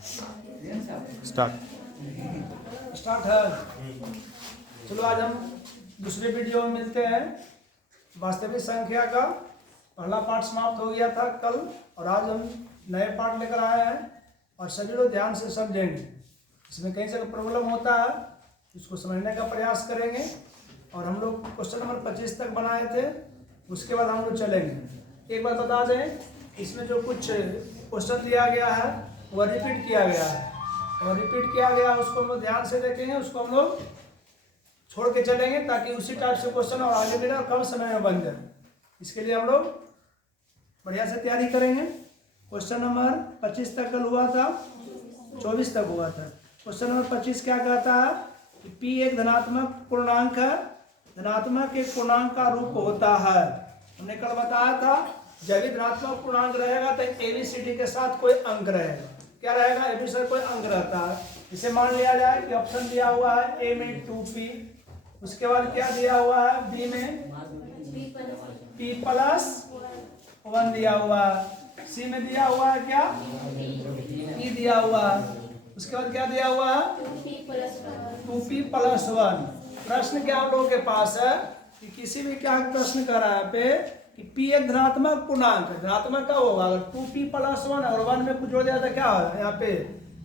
Start है। चलो आज हम दूसरे वीडियो में मिलते हैं। वास्तविक संख्या का पहला पार्ट समाप्त हो गया था कल, और आज हम नए पार्ट लेकर आए हैं और सभी लोग ध्यान से समझेंगे। इसमें कहीं से प्रॉब्लम होता है, उसको समझने का प्रयास करेंगे। और हम लोग क्वेश्चन नंबर 25 तक बनाए थे, उसके बाद हम लोग चलेंगे। एक बात बता दें, इसमें जो कुछ क्वेश्चन दिया गया है वह रिपीट किया गया है, और रिपीट किया गया उसको हम लोग ध्यान से देखेंगे, उसको हम लोग छोड़ के चलेंगे ताकि उसी टाइप से क्वेश्चन और आगे मेरा कम समय में बन जाए। इसके लिए हम लोग बढ़िया से तैयारी करेंगे। क्वेश्चन नंबर 25 तक कल हुआ था, 24 तक हुआ था। क्वेश्चन नंबर 25 क्या कहता है कि P एक धनात्मक पूर्णांक है, धनात्मक एक पूर्णांक का रूप होता है। हमने कल बताया था जब भी धनात्मक पूर्णांक रहेगा तो ABCD के साथ कोई अंक रहेगा। क्या रहेगा? ABCD कोई अंक रहता है। इसे मान लिया जाए कि ऑप्शन दिया हुआ है A में 2P, उसके बाद क्या दिया हुआ है B में P+1 दिया हुआ है, C में दिया हुआ है क्या E दिया हुआ है, उसके बाद क्या दिया हुआ है 2P+1। प्रश्न क्या हम लोगों के पास है कि किसी भी क्या प्रश्न कर रहा है पे कि P एक धनात्मक पूर्णांक है। धनात्मक का होगा अगर 2P+1 और 1 में कुछ जोड़ दिया तो क्या होगा? यहाँ पे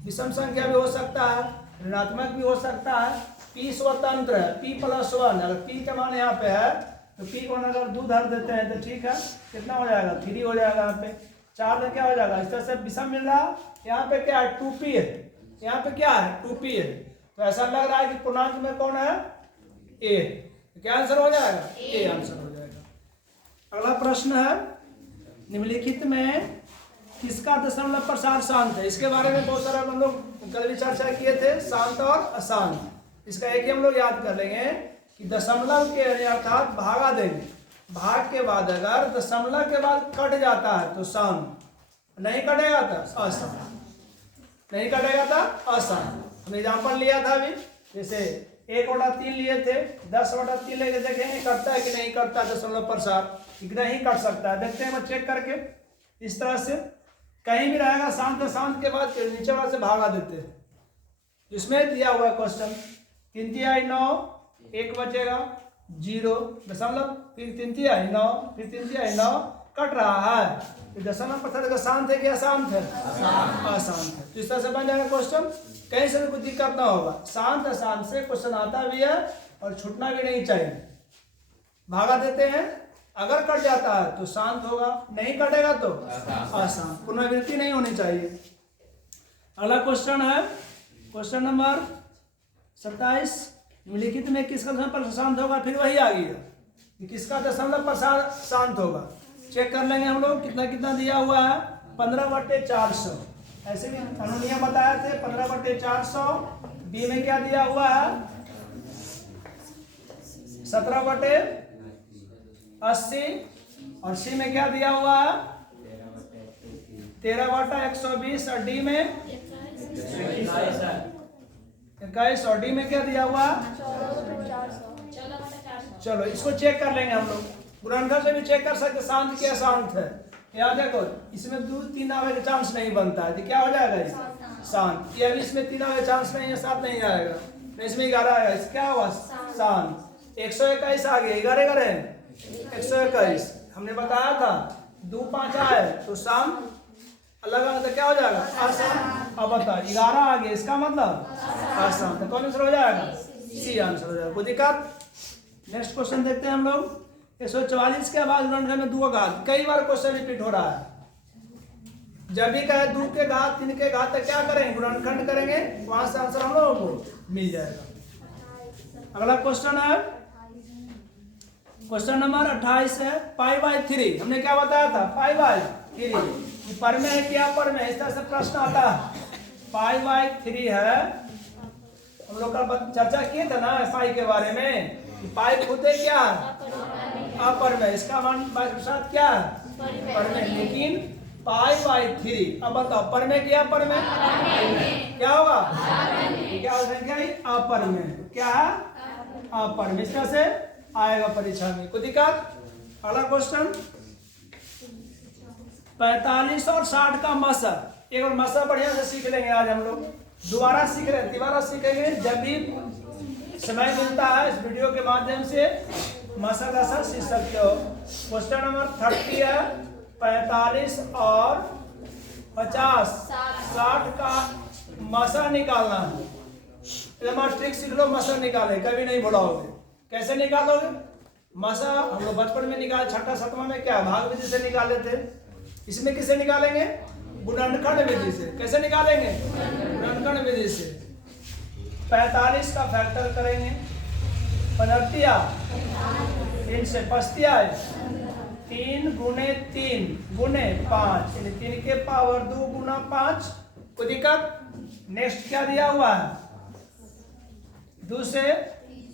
विषम संख्या भी हो सकता है, ऋणात्मक भी हो सकता है। P स्वतंत्र है, P+1 अगर P का मान यहाँ पे है तो P को अगर 2 धर देते हैं तो ठीक है, कितना हो जाएगा 3 हो जाएगा। यहाँ पे 4 में क्या हो जाएगा? इस तरह से विषम मिल रहा है। यहाँ पे क्या है 2P है, यहाँ पे क्या है 2P है, तो ऐसा लग रहा है कि पूर्णांक में कौन है A। क्या आंसर हो जाएगा? A आंसर हो जाएगा। अगला प्रश्न है निम्नलिखित में किसका दशमलव प्रसार शांत है? इसके बारे में बहुत सारा हम लोग कल भी चर्चा किए थे, शांत और अशांत। इसका एक ही हम लोग याद कर लेंगे कि दशमलव के अर्थात भागा देंगे, भाग के बाद अगर दशमलव के बाद कट जाता है तो शांत, नहीं कटेगा तो अशांत, नहीं कटेगा तो अशांत। हमने एग्जाम्पल लिया था अभी, जैसे 1/3 लिए थे, 10/3 लेके देखेंगे कटता है कि नहीं कटता दशमलव प्रसार, इतना ही कट सकता है। देखते हैं चेक करके। इस तरह से कहीं भी रहेगा शांत शांत के बाद नीचे वाला से भागा देते हैं। इसमें दिया हुआ क्वेश्चन 3 तिहाई 9, 1 बचेगा 0 दशमलव, फिर 3 तिहाई 9, फिर 3 तिहाई 9, कट रहा है। तो दशमलव प्रसार का शांत है कि अशांत है? अशांत है। तो इस तरह से बन जाएगा क्वेश्चन, कहीं से भी कोई दिक्कत ना होगा। शांत अशांत से क्वेश्चन आता भी है और छूटना भी नहीं चाहिए। भागा देते हैं, अगर कट जाता है तो शांत होगा, नहीं कटेगा तो अशांत, पुनरावृत्ति नहीं होनी चाहिए। अगला क्वेश्चन है क्वेश्चन नंबर 27। निम्नलिखित में किसका दशमलव प्रसार शांत होगा? फिर वही आ गया कि किसका दशमलव प्रसार शांत होगा। चेक कर लेंगे हम लोग कितना कितना दिया हुआ है। 15/400 ऐसे भी अनुनियम बताया थे 15/400। बी में क्या दिया हुआ है 17/80, और सी में क्या दिया हुआ है 13/120, और डी में 21, और डी में क्या दिया हुआ है। चलो इसको चेक कर लेंगे हम लोग। गुणनखंड से भी चेक कर सकते शांत क्या शांत है। यहाँ देखो इसमें 2-3 आवे का चांस नहीं बनता है, तो क्या हो जाएगा ये शांत। ये अभी इसमें 3 आवे चांस नहीं है, 7 नहीं आएगा, नहीं इसमें 11 आएगा। इस क्या हुआ शांत। 121 आ गया, 11 121। हमने बताया था 2-5 आए तो शांत, अलग अलग तो क्या हो जाएगा अशांत। अब बता 11 आ गया, इसका मतलब अशांत, तो कौन आंसर हो जाएगा? सी आंसर हो जाएगा। कोई दिक्कत? नेक्स्ट क्वेश्चन देखते हैं हम लोग। 144 के बाद गुणनखंड में 2 घात, कई बार क्वेश्चन रिपीट हो रहा है। जब भी कहे 2 के घात 3 के घात तक क्या करेंगे? गुणनखंड करेंगे, वहां से आंसर हम लोगों को मिल जाएगा। अगला क्वेश्चन है क्वेश्चन नंबर 28 है π/3। हमने क्या बताया था π/3 पर में है क्या पर में, इस तरह से प्रश्न आता है। π/3 है, हम लोग कल चर्चा किए थे ना पाई के बारे में कि पाई खुद क्या अपर में, इसका मान के साथ क्या पर में, लेकिन π/3। अब बताओ पर में क्या पर में क्या होगा? क्या संख्या अपर में, क्या है अपर में। इस तरह से आएगा परीक्षा में, कोई दिक्कत? अगला क्वेश्चन 45 और 60 का मसा। एक बार मसा बढ़िया से सीख लेंगे आज हम लोग, दोबारा सीख रहे हैं, दोबारा सीखेंगे जब भी समय मिलता है इस वीडियो के माध्यम से मसा दशा सीख सकते हो। क्वेश्चन नंबर 30 है 45 और 50 60 का मसा निकालना है। हमारा ट्रिक सीख लो, मसा निकाले कभी नहीं भुलाओगे। कैसे निकालोगे मसा? हम लोग बचपन में निकाल, छठा सतवां में क्या भाग विधि से निकाले थे। इसमें किसे निकालेंगे? गुणनखंड विधि से। कैसे निकालेंगे? गुणनखंड विधि से। 45 का फैक्टर करेंगे, 50 3 से 35 3 गुने 3 गुने 5 यानी 3 के पावर 2 गुना 5। कोई दिक्कत? नेक्स्ट क्या दिया हुआ है? 2 से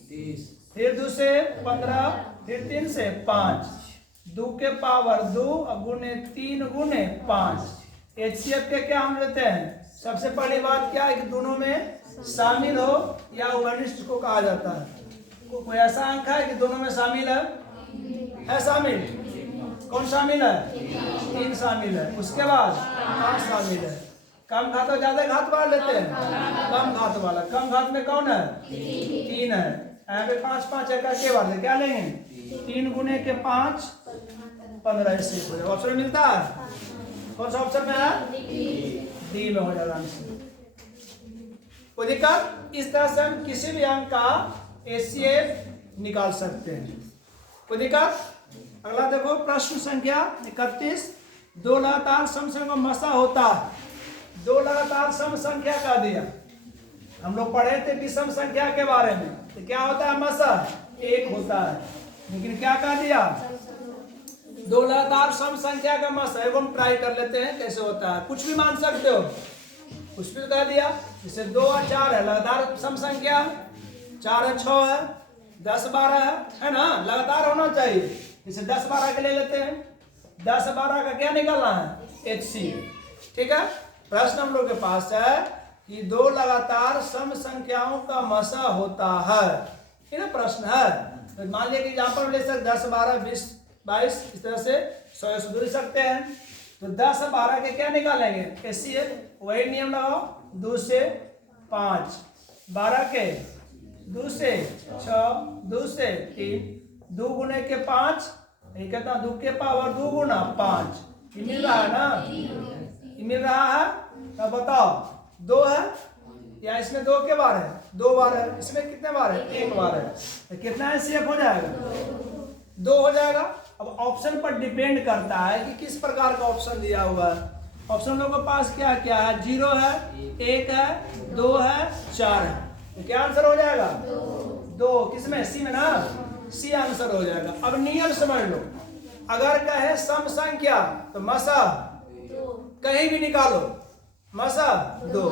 30, फिर 2 से 15, फिर 3 से 5, 2 के पावर 2 गुने 3 गुने 5। HCF के क्या हम लेते हैं? सबसे पहली बात क्या है कि दोनों में शामिल हो या उभयनिष्ठ को कहा जाता है। कोई ऐसा अंक है कि दोनों में शामिल है शामिल? कौन शामिल है? 3 शामिल है। उसके बाद 5 शामिल है। कम घात और ज्यादा घात वाला लेते हैं? कम घात वाला। कम घात में कौन है? 3 है। यहाँ पे 5 5 है करके वाले क्या लेंगे? 3 गुने के 5 15 ऐसे हो जाएगा। ऑप्शन मिलता है कौन सा ऑप्शन में है? डी में हो जाएगा आंसर। कोई दिक्कत? इस तरह से हम किसी भी अंक का HCF निकाल सकते हैं। कोई दिक्कत? अगला देखो प्रश्न संख्या 31। 2 लगातार सम संख्या का मसा होता है। 2 लगातार सम संख्या का दिया। हम लोग पढ़े थे विषम संख्या के बारे में, तो क्या होता है? मसा 1 होता है। लेकिन क्या कह दिया? 2 लगातार सम संख्या का मसा। एक हम ट्राई कर लेते हैं कैसे होता है। कुछ भी मान सकते हो, कुछ भी कह दिया। जैसे 2 और 4 है लगातार सम संख्या, 4 है 6 है 10 12 है ना, लगातार होना चाहिए। जैसे 10 12 के ले लेते हैं। 10 12 का क्या निकालना है? HCF। ठीक है। प्रश्न हम लोग के पास है कि 2 लगातार सम संख्याओं का मसा होता है। ये ना प्रश्न है। तो मान लिया कि यहाँ पर ले सकते 10 12 20 22 इस तरह से 100 से दूर सकते हैं। तो 10 12 के क्या निकालेंगे? HCF। वही नियम लगाओ, 2 से 5, 12 के 2 से 6, 2 से 3, 2 गुने के 5, ये कहता 2 के पावर 2 गुना 5। ये मिल रहा है ना? ये मिल रहा है। तो बताओ 2 है या इसमें 2 के बार है? 2 बार है। इसमें कितने बार है? 1 बार है। तो कितना HCF हो जाएगा? 2 हो जाएगा। अब ऑप्शन पर डिपेंड करता है कि किस प्रकार का ऑप्शन दिया हुआ है। ऑप्शन लोगों के पास क्या क्या है? 0 है, 1 है, 2 है, 4 है। तो क्या आंसर हो जाएगा? 2। किसमें? सी में ना? सी आंसर हो जाएगा। अब नियम समझ लो। अगर कहे सम संख्या तो मसा कहीं भी निकालो, मसा 2।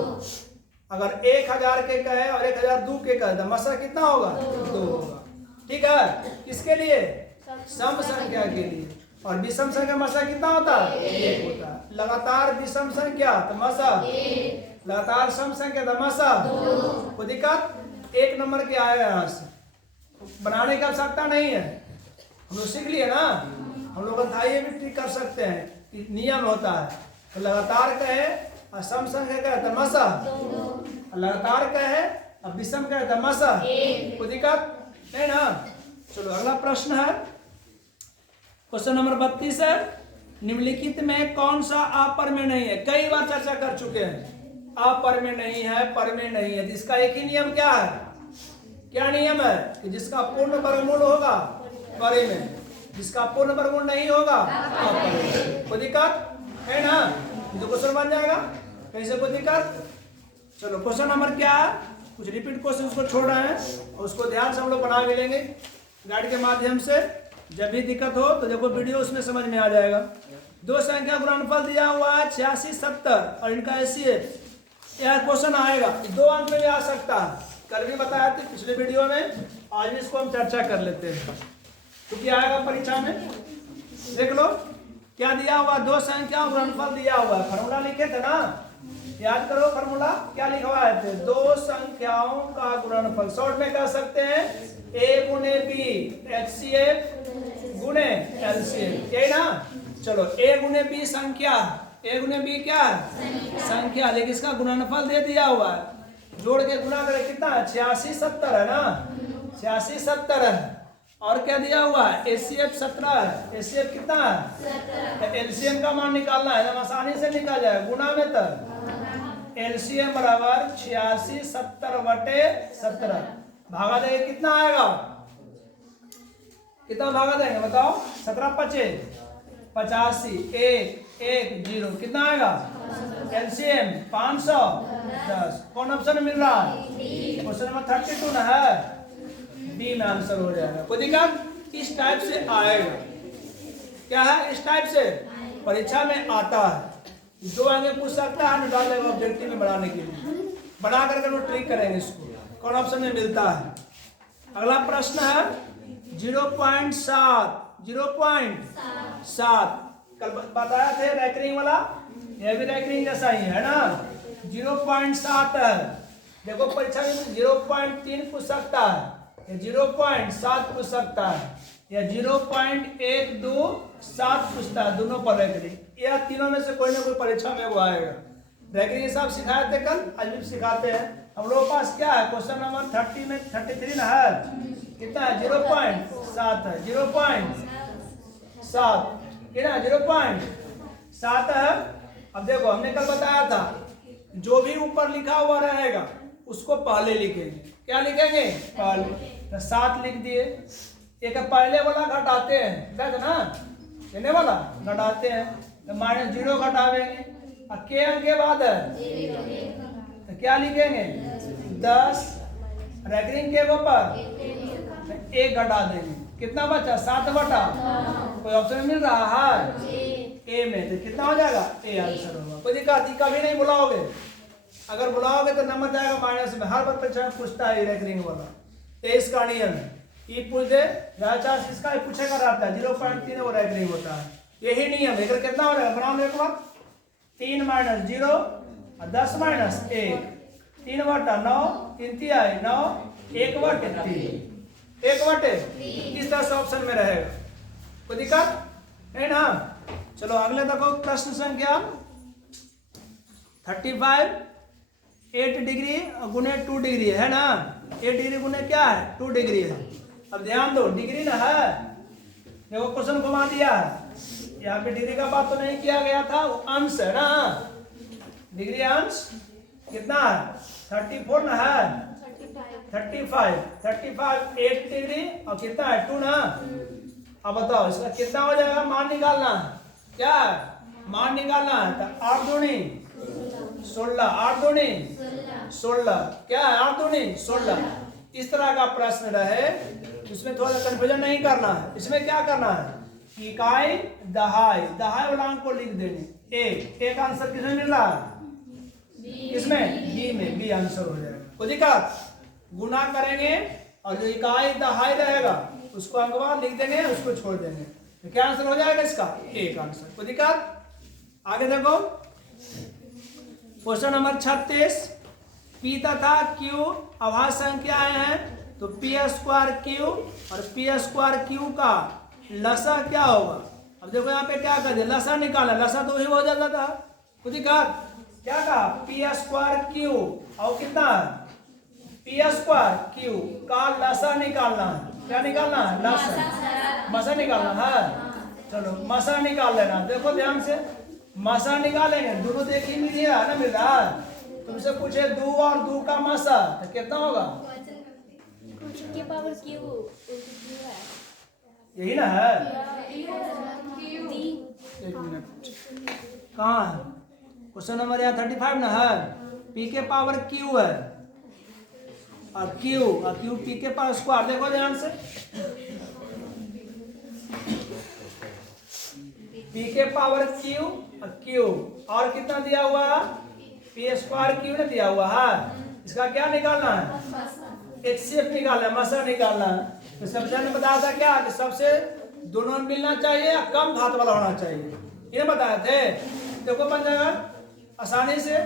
अगर 1000 के कहे और 1002 के कहे तो मसा कितना होगा? 2 होगा। ठीक है। किसके लिए? सम संख्या के लिए। और विषम संख्या मसा कितना होता है? 1 होता है। लगातार विषम संख्या तो मसा, लगातार सम संख्या तो मसा 2। कोई दिक्कत? 1 नंबर के आएगा। यहाँ से बनाने की आवश्यकता नहीं है, हम लोग सीख लिए ना। हम लोग अध्याय भी ट्रिक कर सकते हैं कि नियम होता है। तो लगातार कहे और सम संख्या कहे तो मसा, लगातार कहे और विषम कहे तो मसा। कोई दिक्कत नहीं ना? चलो अगला प्रश्न है क्वेश्चन नंबर 32 है। निम्नलिखित में कौन सा अपर में नहीं है? कई बार चर्चा कर चुके हैं। अपर में नहीं है, पर में नहीं है। इसका एक ही नियम क्या है? क्या नियम है? कि जिसका पूर्ण वर्गमूल होगा परे में, जिसका पूर्ण वर्गमूल नहीं होगा अपर में। कोई दिक्कत है ना? तो क्वेश्चन बन जाएगा। कैसे? कोई दिक्कत? चलो क्वेश्चन नंबर क्या है? कुछ रिपीट क्वेश्चन उसको छोड़ रहे हैं और उसको ध्यान से हम लोग बना भी लेंगे गाइड के माध्यम से। जब भी दिक्कत हो तो देखो वीडियो उसमें समझ में आ जाएगा। 2 संख्या गुणनफल दिया हुआ है 86 70 और इनका HCF। यह क्वेश्चन आएगा 2 अंक में भी आ सकता है। कल भी बताया था पिछले वीडियो में, आज भी इसको हम चर्चा कर लेते हैं क्योंकि आएगा परीक्षा में। देख लो क्या दिया हुआ? 2 संख्या गुणनफल दिया हुआ है। फॉर्मूला लिखे थे ना, याद करो फॉर्मूला क्या लिखवाए थे? 2 संख्याओं का गुणनफल शॉर्ट में कह सकते हैं A गुने B HCF गुने LCF। यही ना? चलो ए गुने बी संख्या, ए गुने बी क्या है संख्या, लेकिन इसका गुणनफल दे दिया हुआ है, जोड़ के गुना करें कितना है 86 70 है ना, 86 70 है। और क्या दिया हुआ है एचसीएफ 17 है, एचसीएफ कितना है, तो एलसीएम का मान निकालना है, तो आसानी से निकाल जाए गुना में, तब एलसीएम बराबर 86 70 बटे 17 भागा देंगे कितना आएगा, कितना भागा देंगे बताओ, 17 25 85 1 1 0 कितना आएगा एलसीएम 510। कौन ऑप्शन मिल रहा है, क्वेश्चन नंबर 32 ना है, बी में आंसर हो जाएगा। कोई दिक्कत, इस टाइप से आएगा, क्या है इस टाइप से परीक्षा में आता है, जो आगे पूछ सकता है ना, डाल देगा ऑब्जेक्टिव में बढ़ाने के लिए, बना करके वो ट्रिक करेंगे इसको, कौन ऑप्शन में मिलता है। अगला प्रश्न है 0.7 0.7 कल बताया थे रैकरिंग वाला, यह भी रैकरिंग जैसा ही है ना, 0.7 है। देखो परीक्षा में 0.3 पूछ सकता है, या 0.7 पूछ सकता है, या 0.127 पूछता है, दोनों पर रैकरिंग, या तीनों में से कोई ना कोई परीक्षा में वो आएगा। रैकरिंग हिसाब सिखाए थे कल, आज भी सिखाते हैं। हम लोगों के पास क्या है क्वेश्चन नंबर 30 में 33 ना है, कितना है 0.7 है, 0.7 कितना 0.7 है। अब देखो हमने कल बताया था जो भी ऊपर लिखा हुआ रहेगा उसको पहले लिखेंगे, क्या लिखेंगे पहले, तो 7 लिख दिए, एक पहले वाला घटाते हैं, देख ना कहने वाला घटाते हैं, तो -0 घटावेंगे, और के अंक के बाद है तो क्या लिखेंगे 10, रैकरिंग के ऊपर 1 घटा देंगे, कितना बचा 7 बटा, कोई ऑप्शन मिल रहा है ए में, तो कितना हो जाएगा ए आंसर होगा। कोई दिक्कत कभी नहीं बुलाओगे, अगर बुलाओगे तो नंबर जाएगा माइनस में, हर बार परीक्षा में पूछता है रैकरिंग वाला, ये इसका नियम है, ये पूछ दे चांस इसका ही पूछेगा रहता है, 0.3 वो रैकरिंग होता है, यही नियम है। इधर कितना हो जाएगा बनाओ एक बार, 3 - 0 और 10 - 1, 3 बटा 9 3 तिहाई 9 1 बटे 3 1 बटे, इस तरह से ऑप्शन में रहेगा, कोई दिक्कत है ना। चलो अगले देखो प्रश्न संख्या 35 8 डिग्री गुने 2 डिग्री है ना, 8 डिग्री गुने क्या है 2 डिग्री है। अब ध्यान दो डिग्री ना है, देखो क्वेश्चन घुमा दिया है, यहाँ पे डिग्री का बात तो नहीं किया गया था, वो अंश है ना, डिग्री अंश कितना है 34 ना है, 35 8 डिग्री और कितना है 2 ना। अब बताओ इसका कितना हो जाएगा, मान निकालना है, क्या है मान निकालना है, तो 8 दूनी 16 8 दूनी 16 क्या है 8 दूनी 16, इस तरह का प्रश्न रहे, इसमें थोड़ा सा कंफ्यूजन नहीं करना है। इसमें क्या करना है इकाई दहाई, दहाई वाला अंक को लिख देने, एक आंसर किसमें मिल रहा है, इसमें बी में, बी आंसर हो जाएगा। कोई दिक्कत, गुना करेंगे और जो इकाई दहाई रहेगा उसको अंकवार लिख देंगे, उसको छोड़ देंगे, तो क्या आंसर हो जाएगा इसका एक आंसर। कोई दिक्कत, आगे देखो क्वेश्चन नंबर 36 पी तथा क्यू अभाज्य संख्याएं हैं, तो p² क्यू और p² क्यू का लसा क्या होगा। अब देखो यहाँ पे क्या कर दिया, लसा निकाला, लसा तो ही हो जाता था। खुद ही कहा क्या कहा p² क्यू और कितना p² क्यू का लसा निकालना है, क्या निकालना है लसा, मसा निकालना है। चलो मसा निकाल लेना, देखो ध्यान से मसा निकालेंगे, दोनों देखी मिल रहा है ना, मिल रहा है। तुमसे पूछे 2 और 2 का मसा तो कितना होगा, के पावर क्यू यही ना है। डी 1 मिनट कहाँ है क्वेश्चन नंबर यहाँ 35 ना है, p के पावर q है और q p के पावर स्क्वायर। देखो ध्यान से p के पावर q और q और कितना दिया हुआ है p² q ने दिया हुआ है, इसका क्या निकालना है HCF निकालना है, मसा निकालना है। तो सबसे ने बताया था क्या कि सबसे दोनों में मिलना चाहिए या कम घात वाला होना चाहिए, ये बताए थे। देखो बन जाएगा आसानी से,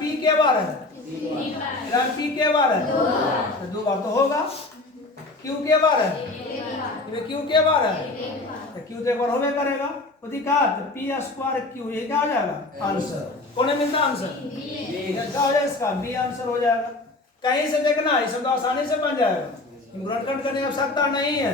p के बार है, p के बार है तो 2 बार तो होगा, q के बार है, q के बार है तो q तो एक बार होवे करेगा। खुदी का पी स्क्वायर क्यू, ये क्या हो जाएगा आंसर। कौन है मिलता आंसर? क्या हो जाएगा इसका? बी आंसर हो जाएगा। कहीं से देखना, इसे तो आसानी से बन जाएगा, गुणनखंड करने की आवश्यकता नहीं है।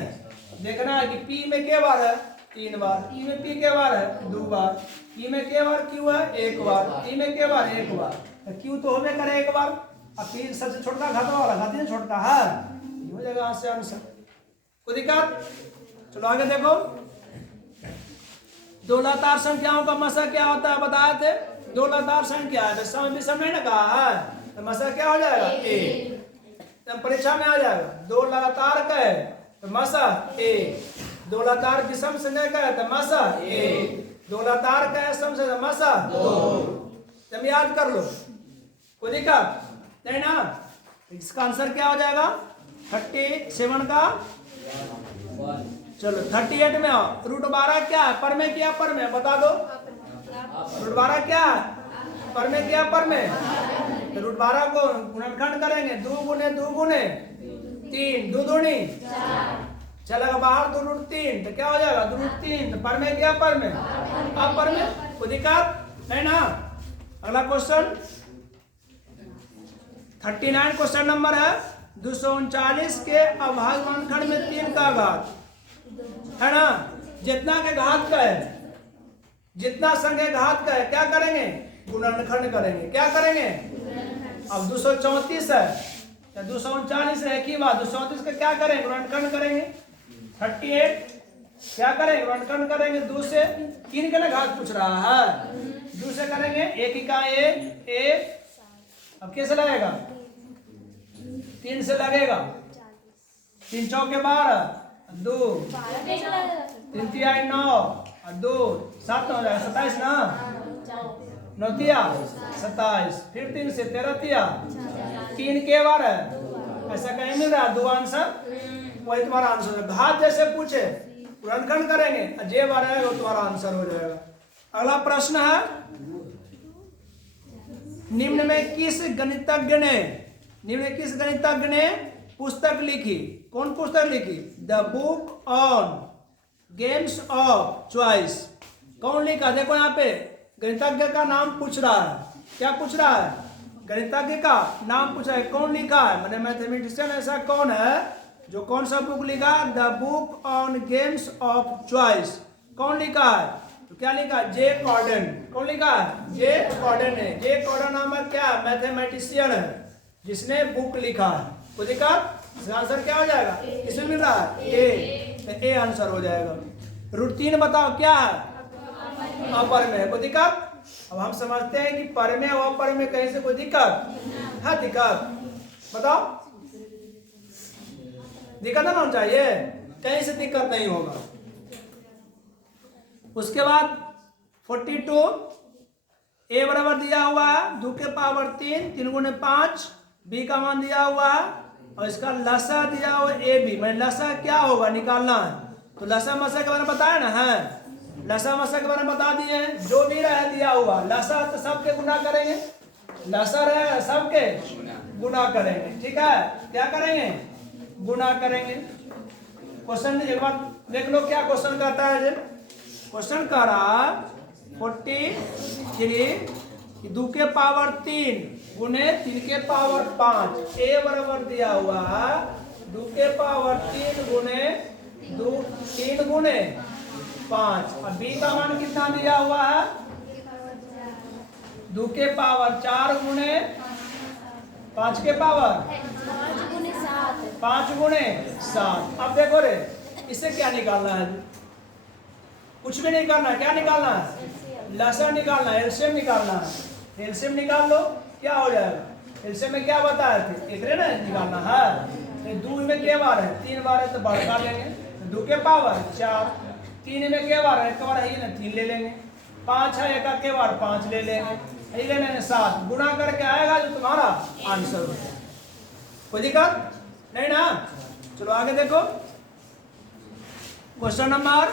देखना है कि पी में के बार है 3 बार, पी में पी के बार है 2 बार, पी में के बार क्यू है 1 बार, पी में के बार 1 बार, तो क्यू तो होबे करे 1 बार। अब पी सबसे छोटा घातों वाला घाती छोटा है, हो जाएगा यहाँ से आंसर। कोई दिक्कत? चलो आगे देखो। दो लगातार संख्याओं का मसा क्या होता है बताए थे? दो लगातार संख्या है, समय भी समय ने कहा है, तो मसा क्या हो जाएगा? ए। परीक्षा में आ जाएगा, दो लगातार का है तो मसा ए, दो लगातार की सम संख्या का है तो मसा ए, दो लगातार का है सम संख्या मसा 2। तुम याद कर लो, कोई दिक्कत नहीं ना? इसका आंसर क्या हो जाएगा? 37 का, चलो 38 में आओ। रूट 12 क्या है? पर में क्या पर में बता दो। रूट 12 क्या है? पर में क्या पर में? तो रूट 12 को गुणनखंड करेंगे, 2 गुने 2 गुने 3, 2 दूनी 4, चलेगा बाहर 2 रूट 3, तो क्या हो जाएगा 2 रूट 3, तो पर में क्या पर में? अब पर में कोई दिक्कत नहीं ना? अगला क्वेश्चन 39 क्वेश्चन नंबर है, 239 के अभाज्य खंड में 3 का घात है ना, जितना के घात का है, जितना संख्या घात का है क्या करेंगे? गुणनखंड करेंगे। क्या करेंगे? अब 234 है या 239 है, एक ही बात। 234 का क्या करेंगे? गुणनखंड करेंगे। 38 क्या करेंगे? गुणनखंड करेंगे 2 से। 3 के ना घात पूछ रहा है, 2 से करेंगे, 1 का ए, अब कैसे लगेगा? 3 से लगेगा, 3 चौके 12, 2 3 तिया 9 और 2 7 हो जाएगा 27 ना, 9 तिया 27, फिर 3 से 13 तिया 3 के बार है, ऐसा कहीं मिल रहा है 2 आंसर, वही तुम्हारा आंसर है। घात जैसे पूछे गुणनखंड करेंगे, जे बार है वो तुम्हारा आंसर हो जाएगा। अगला प्रश्न है, निम्न में किस गणितज्ञ ने पुस्तक लिखी? कौन पुस्तक लिखी? The book on games of choice. कौन लिखा? देखो यहाँ पे गणितज्ञ का नाम पूछ रहा है। क्या पूछ रहा है? गणितज्ञ का नाम पूछ रहा है। कौन लिखा है? मैंने मैथमेटिशियन ऐसा कौन है जो कौन सा बुक लिखा? The book on games of choice. कौन लिखा है? तो क्या लिखा? जे कॉर्डन। कौन लिखा है? जे कॉर्डन है। जे कॉर्डन नाम क्या? मैथमेटिशियन है जिसने बुक लिखा है। तो देखा इसका आंसर क्या हो जाएगा? किसमें मिल रहा है? ए, तो ए आंसर हो जाएगा। रूट 3 बताओ क्या है? अपर में। कोई दिक्कत? अब हम समझते हैं कि पर में और अपर में कहीं से कोई दिक्कत है? दिक्कत बताओ, दिक्कत ना होना चाहिए, कहीं से दिक्कत नहीं होगा। उसके बाद 42 ए बराबर दिया हुआ है 2 के पावर 3, 3 गुने 5, बी का मान दिया हुआ है और इसका लसा दिया हुआ ए बी। मैं लसा क्या होगा निकालना है, तो लसा मसा के बारे में बताया ना है, लसा मसा के बारे में बता दिए। जो भी रहे दिया हुआ लसा तो सबके गुना करेंगे, लसा रहे सबके गुना करेंगे। ठीक है, क्या करेंगे? गुना करेंगे। क्वेश्चन एक बार देख लो क्या क्वेश्चन कहता है। क्वेश्चन कह रहा 43 2 के पावर 3 गुने 3 के पावर 5। ए बराबर दिया हुआ है 2 के पावर 3 गुने 3 गुने 5 और बी का मान कितना दिया हुआ है? 2 के पावर 4 गुने 5 के पावर 5 गुने 7। अब देखो रे, इससे क्या निकालना है? कुछ भी नहीं करना। क्या निकालना है? लसा निकालना है, एलसीएम निकालना है। एलसीएम निकाल लो, क्या हो जाएगा? एलसीएम में क्या बताया थे? एक रे ना निकालना है। 2 में क्या बार है? 3 बार है तो बढ़ा लेंगे। 2 के पावर 4, 3 में क्या बार है? एक बार है ना 3 ले लेंगे। 5 है, एक के बार 5 ले लेंगे, ले लेंगे 7। गुना करके आएगा जो तुम्हारा आंसर हो जाएगा। कोई दिक्कत नहीं ना? चलो आगे देखो। क्वेश्चन नंबर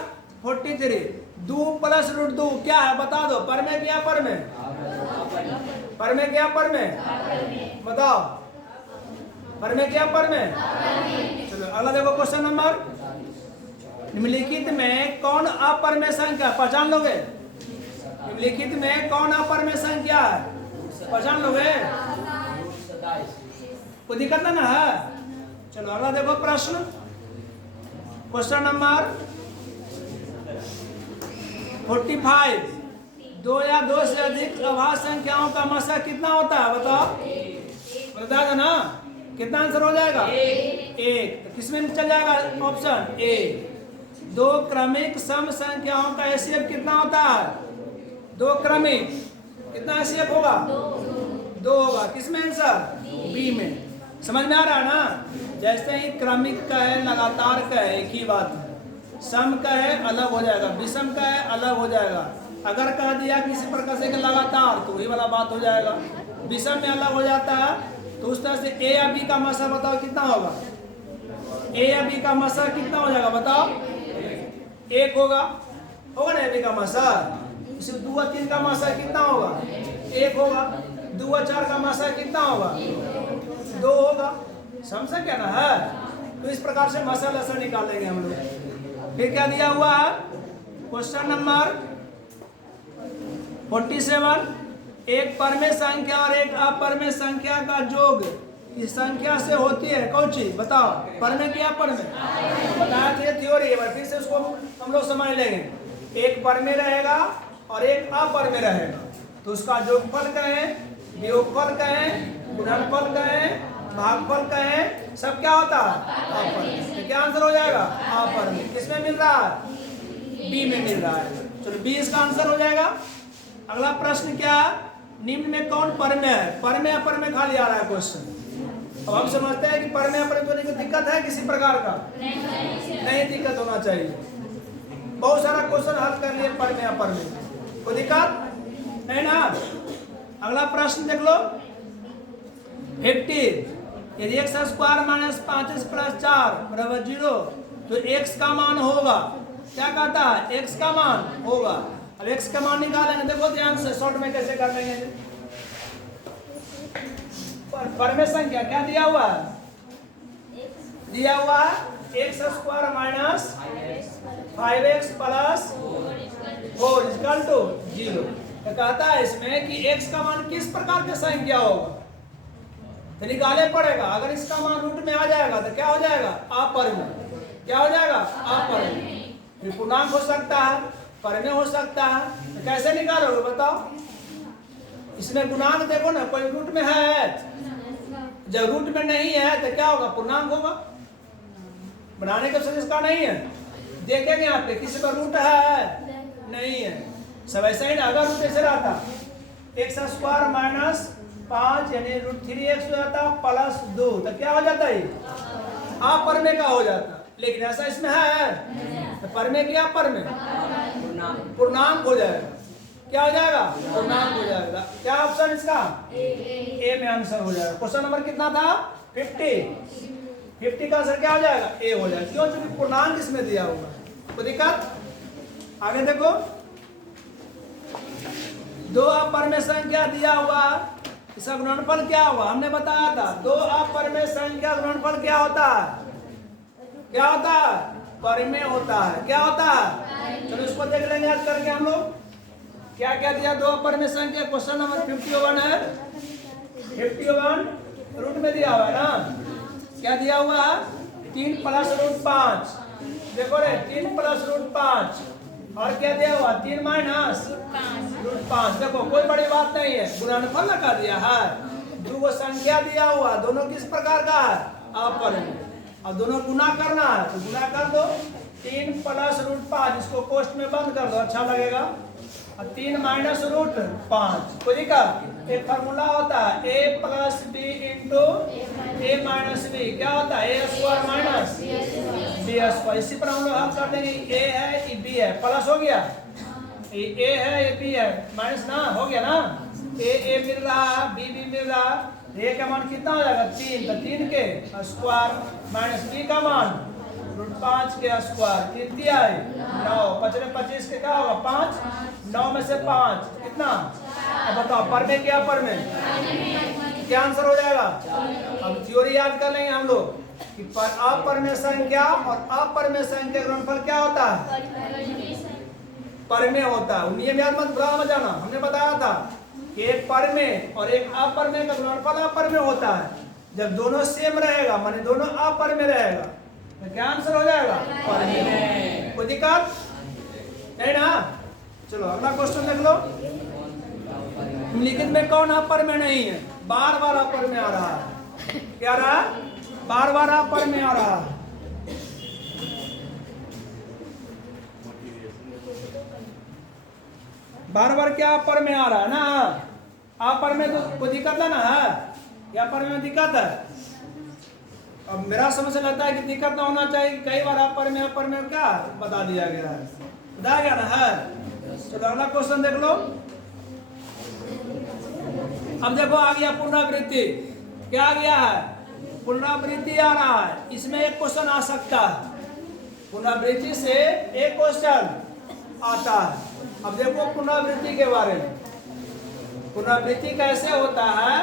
43 2 प्लस रूट 2 क्या है बता दो। पर में क्या? पर में पर में क्या? पर में बताओ। पर में क्या? पर में। चलो अगला देखो क्वेश्चन नंबर निम्नलिखित में कौन अपरमेय संख्या पहचान लोगे? निम्नलिखित में कौन अपरमेय संख्या है? पहचान लोगे? कोई दिक्कत ना है? चलो अगला देखो प्रश्न, क्वेश्चन नंबर 45। दो या दो से अधिक अभाज्य संख्याओं का मसा कितना होता है? बताओ, बता दो ना, कितना आंसर हो जाएगा? एक। तो किसमें चल जाएगा? Option A. दो क्रमिक सम संख्याओं का एचसीएफ कितना होता है? दो क्रमिक कितना एचसीएफ होगा? दो होगा। किसमें आंसर? बी में। समझ में आ रहा है ना? जैसे ही क्रमिक का है, लगातार का है, एक ही बात है। सम का है अलग हो जाएगा, विषम का है अलग हो जाएगा। अगर कह दिया किसी प्रकार से लगातार तो वही वाला बात हो जाएगा। विषम में अलग हो जाता है, तो उस तरह से ए या बी का मसा बताओ कितना होगा? ए या बी का मसा कितना हो जाएगा बताओ? एक होगा ना ए बी का मसा। इसे 2 और 3 का मसा कितना होगा? एक होगा। 2 और 4 का मसा कितना होगा? 2 होगा। समझ क्या ना है? तो इस प्रकार से मसा लसा निकालेंगे हम लोग। फिर क्या दिया हुआ है? Question number 47। एक परमेय संख्या और एक अपरमेय संख्या का योग इस संख्या से होती है कौन चीज? बताओ, परमेय की अपरमेय? बताया तो ये थ्योरी है, फिर से उसको हम लोग समझ लेंगे। एक परमेय रहेगा और एक अपरमेय रहेगा, तो उसका योगफल कहें, वियोगफल कहें, गुणनफल कहें, भागफल कहें, सब क्या होता है? अपरमेय। तो क्या आंसर हो जाएगा? अपरमेय। किसमें मिल रहा है? बी में मिल रहा है। चलो बी इसका आंसर हो जाएगा। अगला प्रश्न क्या है? निम्न में कौन परमेय है? परमेय अपरमेय खाली आ रहा है क्वेश्चन। अब हम समझते हैं कि परमेय अपरमेय तो नहीं, दिक्कत है किसी प्रकार का? नहीं दिक्कत होना चाहिए। बहुत सारा क्वेश्चन हल कर लिए परमेय अपरमेय, कोई दिक्कत नहीं ना? अगला प्रश्न देख लो, 50। यदि x square minus 5x plus 4 बराबर 0 तो x का मान होगा। क्या कहता है? x का मान होगा। अब x का मान निकालेंगे, देखो ध्यान से, शॉर्ट में कैसे कर लेंगे। परमेय संख्या क्या दिया हुआ है? दिया हुआ है x square minus 5x plus 4 equal to 0। तो कहता है इसमें कि x का मान किस प्रकार की संख्या होगा, तो निकाले पड़ेगा। अगर इसका मान रूट में आ जाएगा तो क्या हो जाएगा? अपरमेय। क्या हो जाएगा? अपरमेय। फिर पूर्णांक हो सकता है, परमेय हो सकता है। तो कैसे निकालोगे बताओ? इसमें गुणांक देखो ना, कोई रूट में है? जब रूट में नहीं है तो क्या होगा? पूर्णांक होगा। बनाने का सदिश का नहीं है, देखेंगे यहाँ पे किसी पर रूट है? नहीं है। सब ऐसा ही ना। अगर रूट ऐसे रहता x स्क्वायर माइनस 5 यानी √3x हो जाता प्लस 2, तो क्या हो जाता है? अपरमेय का हो जाता। लेकिन ऐसा इसमें है तो परमेय क्या? अपरमेय पूर्णांक हो जाएगा। क्या हो जाएगा? पूर्णांक हो जाएगा। क्या ऑप्शन इसका? ए में आंसर हो जाएगा। क्वेश्चन नंबर कितना था? 50 का आंसर क्या हो जाएगा? ए हो जाएगा। क्यों? क्योंकि पूर्णांक इसमें दिया होगा। कोई दिक्कत? आगे देखो, दो अपरमेय संख्या दिया हुआ, इसका गुणनफल क्या हुआ? हमने बताया था दो अपरमेय संख्या गुणनफल क्या होता है? क्या होता है? परमेय होता है। क्या होता है? चलो इसको देख लेंगे आज करके हम लोग। क्या क्या दिया? दो अपरमेय संख्या। क्वेश्चन नंबर 51 है। 51 रूट में दिया हुआ है ना? क्या दिया हुआ है? 3 प्लस √5। देखो रे, 3 प्लस √5 और क्या दिया हुआ? 3 माइनस √5। देखो कोई बड़ी बात नहीं है, गुणनफल लगा दिया है। दो संख्या दिया हुआ, दोनों किस प्रकार का है? अपरमेय। अब दोनों गुना करना है तो गुना कर दो। 3 प्लस √5, इसको कोष्ठ में बंद कर दो, अच्छा लगेगा। 3 माइनस √5। कोई दिक्कत? एक फार्मूला होता है a plus B into A minus B. क्या होता है? A square minus B square. इसी पर हम लोग हल कर देंगे। ए है कि बी है? प्लस हो गया। ए है, ये बी है, माइनस ना हो गया ना। ए मिल रहा है, बी मिल रहा है। ए का मान कितना हो जाएगा? 3। तो 3 के स्क्वायर माइनस बी का मान √5 के स्क्वायर। 3 दिया है 9, 25 के क्या होगा? 5। 9 में से 5 कितना? अब बताओ परमेय क्या? परमेय क्या आंसर हो जाएगा? अब थ्योरी याद कर लेंगे हम लोग कि अपरिमेय संख्या और अपरिमेय संख्या का गुणनफल क्या होता है? परिमेय होता है। नियम याद मत भुला मत जाना, हमने बताया था कि एक परिमेय और एक अपरिमेय का गुणनफल अपरिमेय होता है। जब दोनों सेम रहेगा माने दोनों अपरिमेय रहेगा तो क्या आंसर हो जाएगा? परिमेय। कोई दिक्कत नहीं ना? चलो अगला क्वेश्चन देख लो। निम्नलिखित में कौन अपरिमेय नहीं है? बार बार अपरिमेय आ रहा है। क्या रहा? बार बार अपरिमेय आ रहा है। बार बार क्या अपरिमेय आ रहा है ना? अपरिमेय तो कोई दिक्कत है ना? है या अपरिमेय में दिक्कत है? अब मेरा समझ से लगता है कि दिक्कत ना होना चाहिए। कई बार अपरिमेय अपरिमेय क्या बता दिया गया है, बताया गया ना? है। चलो अगला क्वेश्चन देख लो। अब देखो आ गया पुनरावृत्ति। क्या आ गया है? पुनरावृत्ति आ रहा है। इसमें एक क्वेश्चन आ सकता है, पुनरावृत्ति से एक क्वेश्चन आता है। अब देखो पुनरावृत्ति के बारे में, पुनरावृत्ति कैसे होता है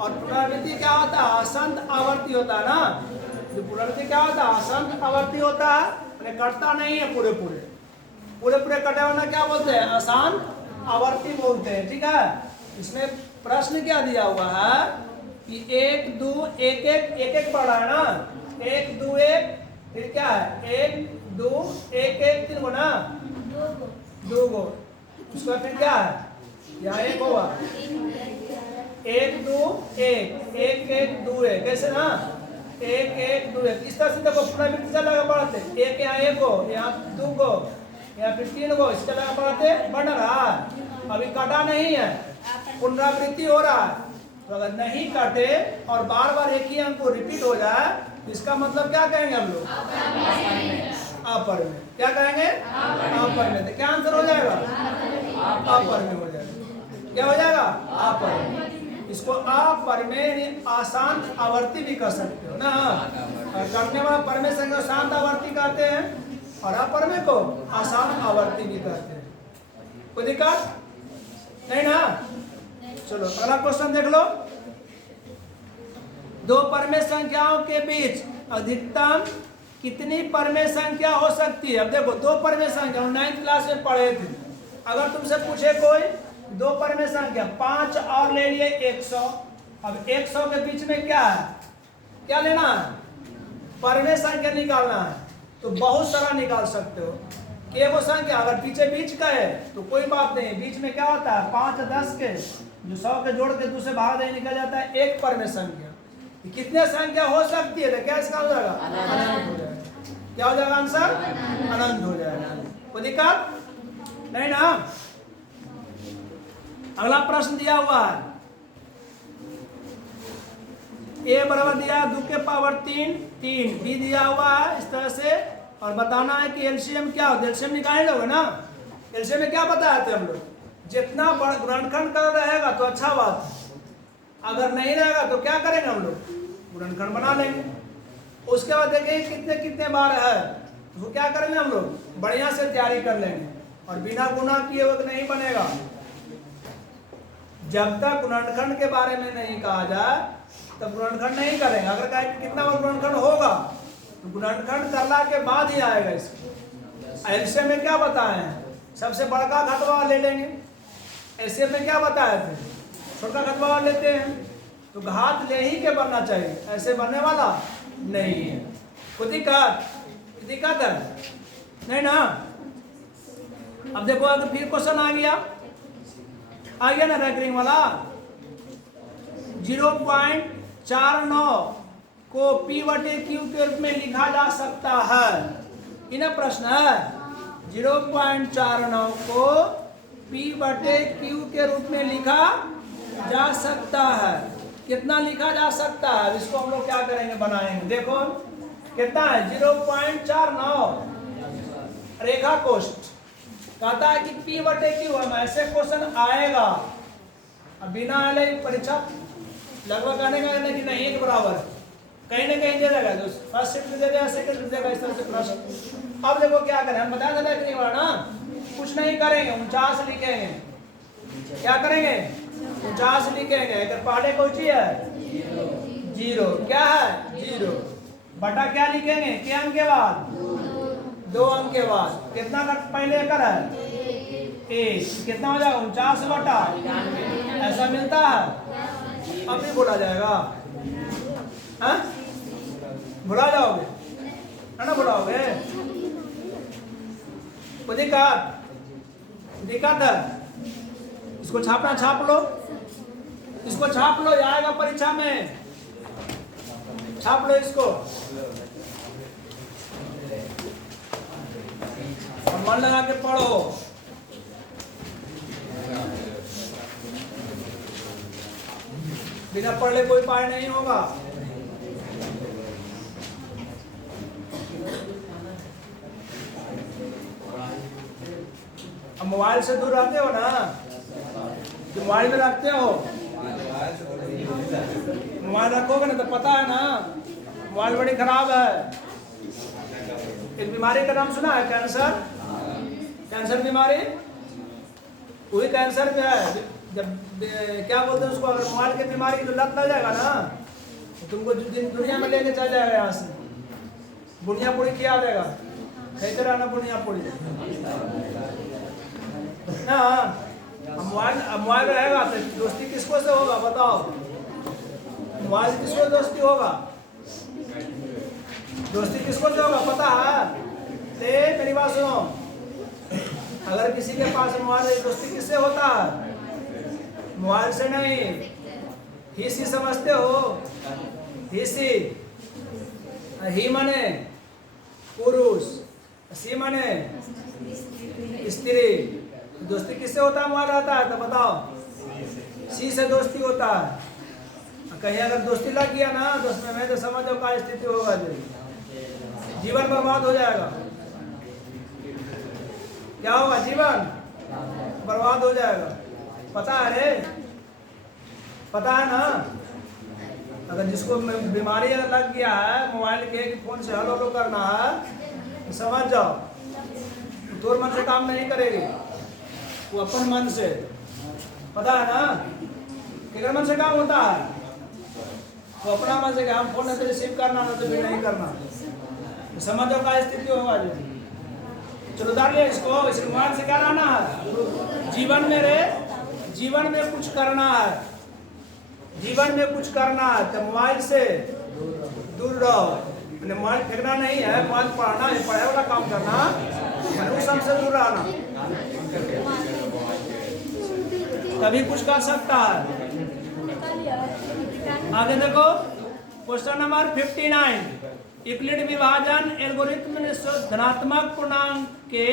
और पुनरावृत्ति क्या होता है? असंत आवर्ती होता है ना? जो पुनरावृत्ति क्या होता है? असंत आवर्ती होता है, मैंने कटता नहीं है पूरे पूरे कटे होना क्या बोलते हैं? अशांत आवर्ती बोलते हैं। ठीक है। इसमें प्रश्न क्या दिया हुआ है कि 1 2 1 1 1 1 पढ़ा है ना? 1 2 1 फिर क्या है? 1 2 1 1 3 गो ना? 2 गो। उसका फिर क्या है? यहाँ 1 होगा। 1 2 1 1 1 2 1 कैसे ना? 1 1 2 1 इस तरह से देखो पुनरावृत्ति चलेगा बढ़ते। 1 यहाँ 1 गो, यहाँ 2 गो, यहाँ फिर 3 गो, इस तरह बढ़ते बढ़ रहा है। अभी कटा नहीं है, पुनरावृत्ति हो रहा है। तो अगर नहीं काटे और बार बार एक ही अंक को रिपीट हो जाए तो इसका मतलब क्या कहेंगे हम लोग? अपरिमेय। क्या कहेंगे? अपरिमेय। तो क्या आंसर हो जाएगा? अपरिमेय हो जाएगा। क्या हो जाएगा? अपरिमेय। इसको अपरिमेय अशांत आवर्ती भी कह सकते हो ना? और करने वाला परिमेय संख्या शांत आवर्ती कहते हैं और अपरिमेय को अशांत आवर्ती भी कहते हैं। कोई दिक्कत नहीं ना? चलो अगला क्वेश्चन देख लो। दो परिमेय संख्याओं के बीच अधिकतम कितनी परिमेय संख्या हो सकती है? अब देखो दो परिमेय संख्या 9th क्लास में पढ़े थे। अगर तुमसे पूछे कोई दो परिमेय संख्या 5 और ले लिए 100, अब 100 के बीच में क्या है? क्या लेना है? परिमेय संख्या निकालना है। तो बहुत सारा निकाल सकते हो। केवल संख्या अगर पीछे बीच का है तो कोई बात नहीं, बीच में क्या होता है? 5 10 के जो 100 के जोड़ के दूसरे भाग दे निकल जाता है एक परिमेय संख्या। कितने संख्या हो सकती है? तो क्या इसका हो जाएगा? अनंत हो जाएगा। क्या हो जाएगा आंसर? अनंत हो जाएगा। कोई दिक्कत नहीं ना? अगला प्रश्न दिया हुआ है a बराबर दिया 2 के पावर 3 b दिया हुआ है इस तरह से। और बताना है कि एलसीएम क्या होता है। एलसीएम निकाल लोगे ना? एलसीएम में क्या बताए थे हम लोग? जितना गुणनखंड कर रहेगा तो अच्छा बात है, अगर नहीं रहेगा तो क्या करेंगे हम लोग? गुणनखंड बना लेंगे। उसके बाद देखेंगे कितने कितने बार है तो क्या करेंगे हम लोग? बढ़िया से तैयारी कर लेंगे और बिना गुणा किए हुए नहीं बनेगा। जब तक गुणनखंड के बारे में नहीं कहा जाए तब गुणनखंड नहीं करेंगे। अगर कहें कितना बार गुणनखंड होगा तो गुणनखंड करने के बाद ही आएगा इसको। एलसीएम में क्या बताए हैं? सबसे बड़का घटवा ले लेंगे। एलसीएम में क्या बताए थे? छोटा घटवा लेते हैं। तो घात ले ही के बनना चाहिए, ऐसे बनने वाला नहीं है। कोई दिक्कत है नहीं ना? अब देखो अगर फिर क्वेश्चन आ गया ना रैंकिंग वाला। 0.49 को p/q के रूप में लिखा जा सकता है। इन्हें प्रश्न है 0.49 को p/q के रूप में लिखा जा सकता है। कितना लिखा जा सकता है? इसको हम लोग क्या करेंगे? बनाएंगे। देखो कितना है? 0.49 रेखा कोष्ठ कहता है कि p/q हम ऐसे क्वेश्चन आएगा। अब बिना आए परीक्षा लगभग आने का कि नहीं एक बराबर कहीं ना कहीं दे देगा। तो फर्स्ट शिफ्ट दे देगा, सेकंड शिफ्ट देगा, इस तरह से प्रश्न। अब देखो क्या करें, हम बता देना कि ना कुछ नहीं करेंगे, 49 लिखेंगे। क्या करेंगे? 49 लिखेंगे। अगर पहले कोई चीज है 0, क्या है 0, बटा क्या लिखेंगे के अंक के बाद 2 अंक के बाद कितना का पहले कर है 1 कितना हो जाएगा 49 बटा ऐसा मिलता है। अब भी बोला जाएगा हाँ भुला जाओगे है ना भुलाओगे कोई दिक्कत है इसको छापना छाप लो इसको छाप लो ये आएगा परीक्षा में छाप लो इसको और मन लगा के पढ़ो बिना पढ़े कोई पार नहीं होगा। अब मोबाइल से दूर रहते हो ना जो मोबाइल में रखते हो मोबाइल रखोगे ना तो पता है ना मोबाइल बड़ी खराब है। एक बीमारी का नाम सुना है कैंसर बीमारी वही कैंसर में है जब क्या बोलते हैं उसको अगर मोबाइल की बीमारी की तो लत लग जाएगा ना तो तुमको दुनिया में लेके चल जाएगा यहाँ से बुनिया पूरी खिला देगा कहते रहना बुनिया पूरी ना। मोबाइल रहेगा तो दोस्ती किसको से होगा बताओ मोबाइल किसको दोस्ती होगा दोस्ती किसको से होगा पता है ले मेरी बात सुनो अगर किसी के पास मोबाइल है दोस्ती किससे होता है मोबाइल से नहीं हिस्सी समझते हो हिस्सी ही माने पुरुष सी माने स्त्री दोस्ती किससे होता है मोबाइल रहता है तो बताओ सी से दोस्ती होता है कहीं अगर दोस्ती लग गया ना दोस्त में तो समझो क्या स्थिति होगा जीवन बर्बाद हो जाएगा क्या होगा जीवन बर्बाद हो जाएगा पता है रे पता है ना अगर जिसको बीमारी अगर लग गया है मोबाइल के फोन से हलो करना है तो समझ जाओ तोर मन से काम नहीं करेगी वो अपन मन से पता है ना किधर मन से काम होता है वो अपना मन से हम फोन से रिसीव करना ना तो फिर नहीं करना तो समझो क्या स्थिति होगा जी चलो उतार ले इसको इस मोबाइल से क्या रहना है जीवन में कुछ करना है जीवन में कुछ करना है तो मोबाइल से दूर रहो मोबाइल फेंकना नहीं है मोबाइल पढ़ना है पढ़ाई वाला काम करना उस सबसे दूर रहना तभी कुछ कर सकता है। आगे देखो क्वेश्चन नंबर 59 यूक्लिड विभाजन एल्गोरिथम ने धनात्मक पूर्णांक के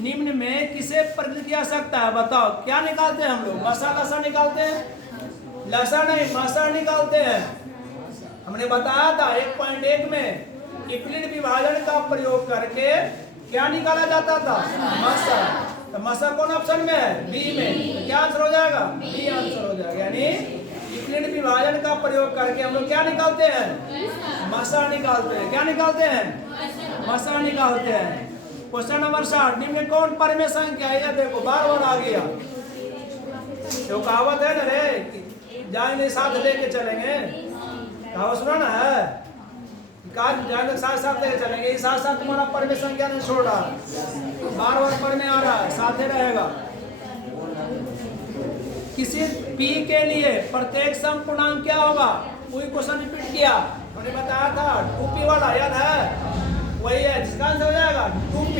निम्न में किसे प्रकट किया सकता है बताओ क्या निकालते हैं हम लोग मसा लसा निकालते हैं लसा नहीं मसा निकालते हैं। हमने बताया था 1.1 में यूक्लिड विभाजन का प्रयोग करके क्या निकाला जाता था मसा तो मसा कौन ऑप्शन में है बी में तो क्या आंसर हो जाएगा बी आंसर हो जाएगा यानी यूक्लिड विभाजन का प्रयोग करके हम लोग क्या निकालते हैं मसा निकालते हैं क्या निकालते हैं मसा निकालते हैं। क्वेश्चन नंबर 60 निम्न कौन परमेय संख्या है देखो बार बार आ गया तो कहावत है ना रे जाएंगे साथ लेके चलेंगे कहावत सुना ना है जाएंगे साथ साथ लेके चलेंगे इस साथ साथ तुम्हारा परमेय संख्या नहीं छोड़ रहा बार बार परमेय आ रहा है साथ ही रहेगा। किसी p के लिए प्रत्येक सम पूर्णांक क्या होगा वही क्वेश्चन रिपीट किया हमने बताया था 2p वाला याद है वही है जिसका आंसर हो जाएगा 2p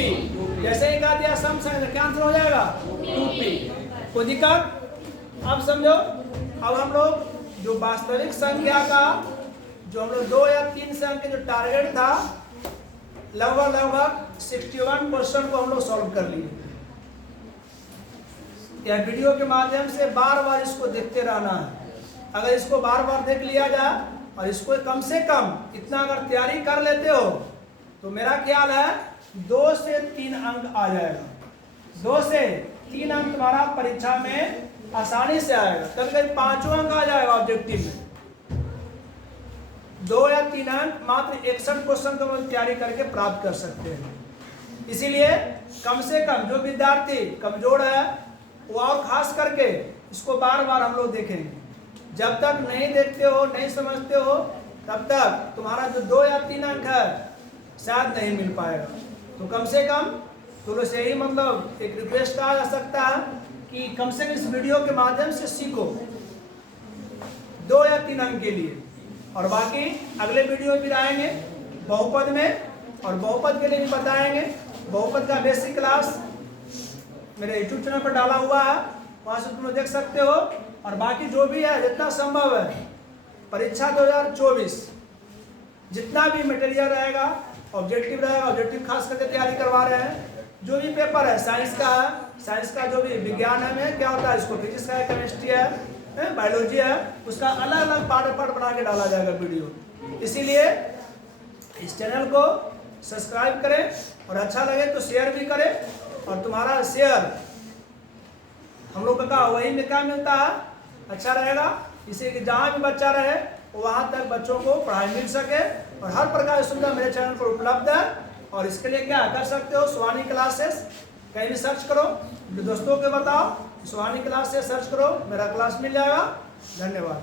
जैसे ही कहा दिया सम संख्या क्या आंसर हो जाएगा 2p कोई दिक्कत। अब समझो अब हम लोग जो वास्तविक संख्या का जो हम लोग 2 या 3 से अंक जो टारगेट था लगभग 61 क्वेश्चन को हम लोग सॉल्व कर लिए। यह वीडियो के माध्यम से बार बार इसको देखते रहना है अगर इसको बार बार देख लिया जाए और इसको कम से कम इतना अगर तैयारी कर लेते हो तो मेरा ख्याल है 2 से 3 अंक आ जाएगा 2 से 3 अंक तुम्हारा परीक्षा में आसानी से आएगा कभी कभी 5 अंक आ जाएगा ऑब्जेक्टिव में 2 या 3 अंक मात्र 61 क्वेश्चन को हम तैयारी करके प्राप्त कर सकते हैं। इसीलिए कम से कम जो विद्यार्थी कमजोर है वो और खास करके इसको बार बार हम लोग देखेंगे जब तक नहीं देखते हो नहीं समझते हो तब तक तुम्हारा जो 2 या 3 अंक है शायद नहीं मिल पाएगा। तो कम से कम तो से यही मतलब एक रिक्वेस्ट कहा जा सकता है कि कम से कम इस वीडियो के माध्यम से सीखो 2 या 3 अंक के लिए। और बाकी अगले वीडियो में फिर आएंगे बहुपद में, और बहुपद के लिए भी बताएंगे। बहुपद का बेसिक क्लास मेरे यूट्यूब चैनल पर डाला हुआ है, वहाँ से तुम लोग देख सकते हो। और बाकी जो भी है जितना संभव है परीक्षा 2024 जितना भी मटेरियल रहेगा, ऑब्जेक्टिव रहेगा, ऑब्जेक्टिव खास करके तैयारी करवा रहे हैं। जो भी पेपर है साइंस का है, साइंस का जो भी विज्ञान है क्या होता है, इसको फिजिक्स है, केमिस्ट्री है, बायोलॉजी है, उसका अलग अलग पार्ट बना के डाला जाएगा वीडियो। इसीलिए इस चैनल को सब्सक्राइब करें और अच्छा लगे तो शेयर भी करें। और तुम्हारा शेयर हम लोग का वही में क्या मिलता है, अच्छा रहेगा। इसे कि जहाँ भी बच्चा रहे वहाँ तक बच्चों को पढ़ाई मिल सके। और हर प्रकार की सुविधा मेरे चैनल पर उपलब्ध है। और इसके लिए क्या कर सकते हो, सुहानी क्लासेस कहीं भी सर्च करो, दोस्तों के बताओ, सुहानी क्लासेस सर्च करो, मेरा क्लास मिल जाएगा। धन्यवाद।